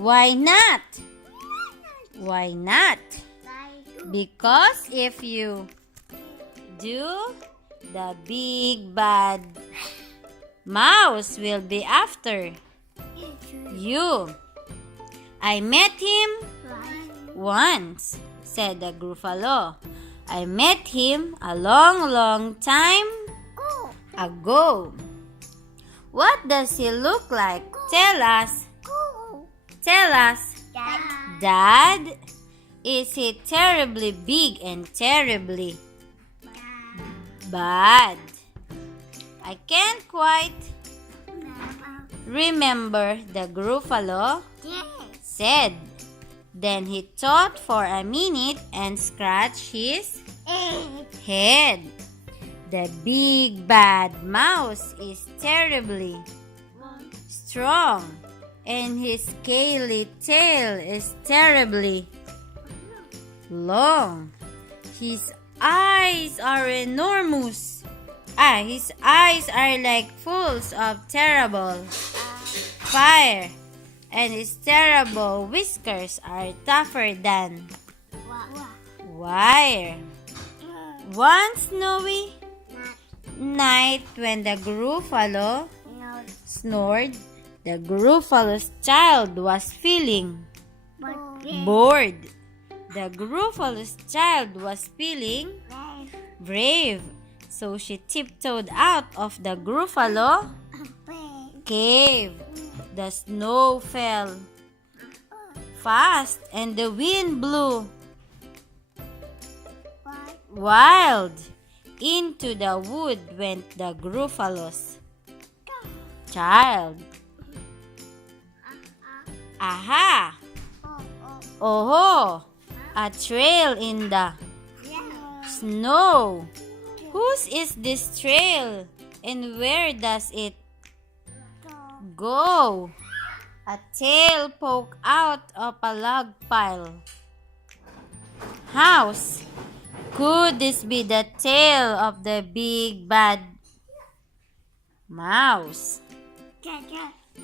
Why not? Why not? Because if you do, the big bad mouse will be after you. I met him once, said the Gruffalo. I met him a long time ago. What does he look like? Tell us. Tell us. Dad? Is he terribly big and terribly bad? I can't quite remember, the Gruffalo said. Then he thought for a minute and scratched his head. The big bad mouse is terribly strong, and his scaly tail is terribly long. His eyes are enormous. His eyes are like pools of terrible fire, and his terrible whiskers are tougher than wire. One snowy night when the Gruffalo snored, the Gruffalo's child was feeling bored. The Gruffalo's child was feeling brave, so she tiptoed out of the Gruffalo cave. The snow fell fast and the wind blew wild. Into the wood went the Gruffalo's child. Aha! Oh, a trail in the snow. Whose is this trail, and where does it go? A tail poked out of a log pile house. Could this be the tail of the big bad mouse?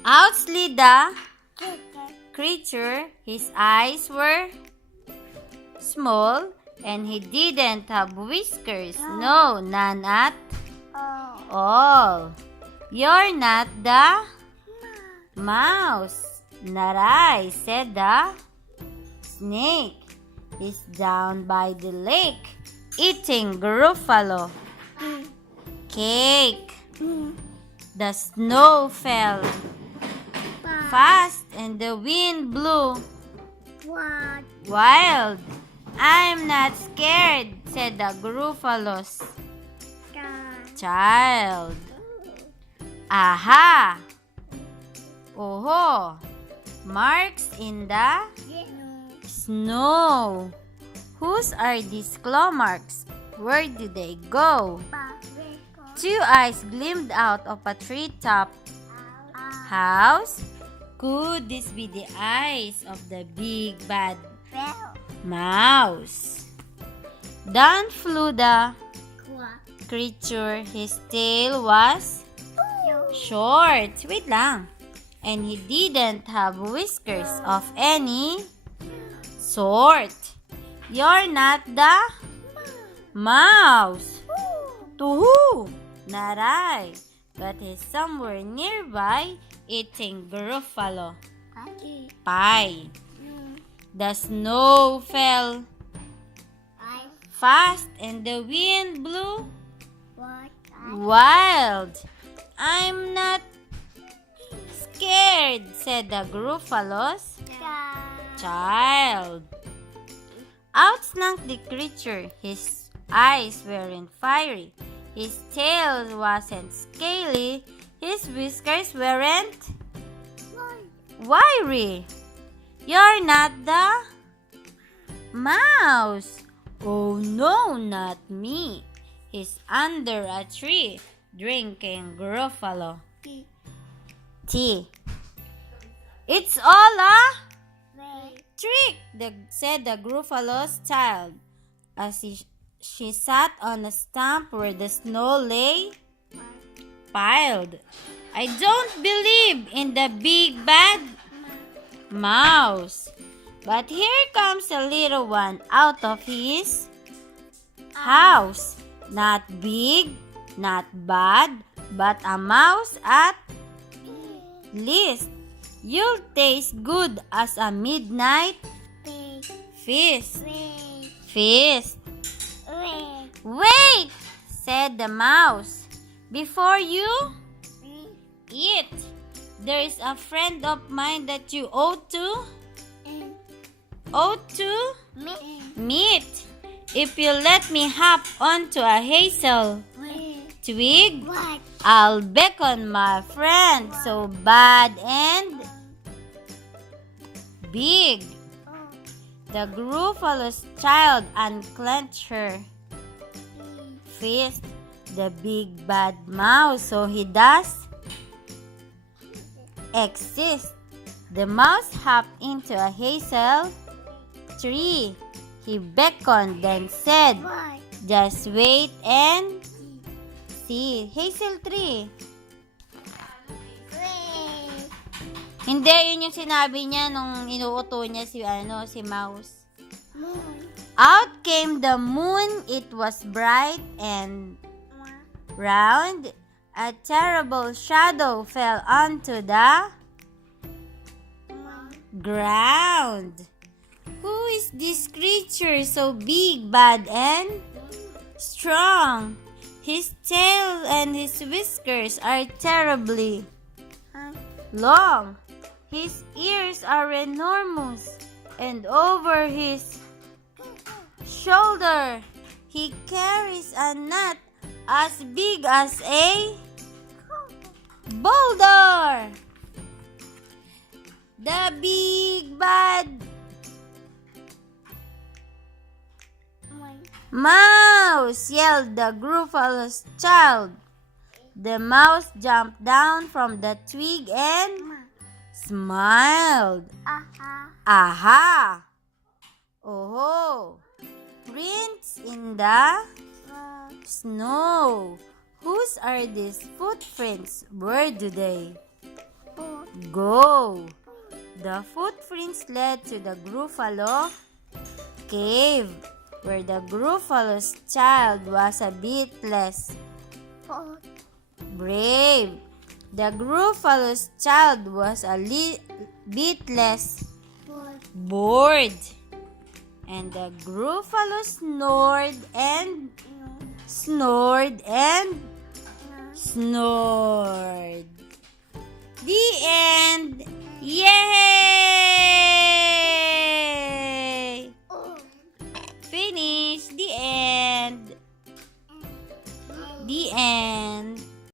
Out slid the creature. His eyes were small, and he didn't have whiskers. No, none at all. You're not the mouse. Not I, said the snake. He's down by the lake, eating Gruffalo cake. The snow fell fast and the wind blew wild. I'm not scared, said the Gruffalo's child. Aha! Oh, marks in the snow. Whose are these claw marks? Where did they go? Two eyes gleamed out of a treetop house. Could this be the eyes of the big bad mouse? Down flew the creature. His tail was short. Wait lang. And he didn't have whiskers of any sort. You're not the mouse. Tuhu! Not I. But he's somewhere nearby eating Gruffalo pie. The snow fell fast and the wind blew wild. I'm not scared, said the Gruffalo's child. Out slunk the creature. His eyes weren't fiery. His tail wasn't scaly. His whiskers weren't wiry. You're not the mouse. Oh no, not me. He's under a tree drinking Gruffalo tea. It's all a trick, said the Gruffalo's child, as she sat on a stump where the snow lay piled. I don't believe in the big bad mouse. But here comes a little one out of his house. Not big, not bad, but a mouse at least. You'll taste good as a midnight feast. Feast. Wait, said the mouse. Before you eat, there is a friend of mine that you owe to meet. If you let me hop onto a hazel twig, I'll beckon my friend so bad and big. The Gruffalo's child unclenched her fist. The big bad mouse, so he does exist. The mouse hopped into a hazel tree. He beckoned, then said, just wait and see. Hazel tree. Hindi, yun yung sinabi niya nung inuuto niya si mouse. Out came the moon. It was bright and round. A terrible shadow fell onto the ground. Who is this creature so big, bad, and strong? His tail and his whiskers are terribly long. His ears are enormous, and over his shoulder he carries a nut as big as a boulder. The big bad mouse, yelled the Gruffalo's child. The mouse jumped down from the twig and smiled. Aha! Oh, prints in the snow. Whose are these footprints? Where do they go? The footprints led to the Gruffalo cave, where the Gruffalo's child was a bit less brave. The Gruffalo's child was a bit less bored. And the Gruffalo snored and snored and snored. The end. Yay! Finish. The end. The end.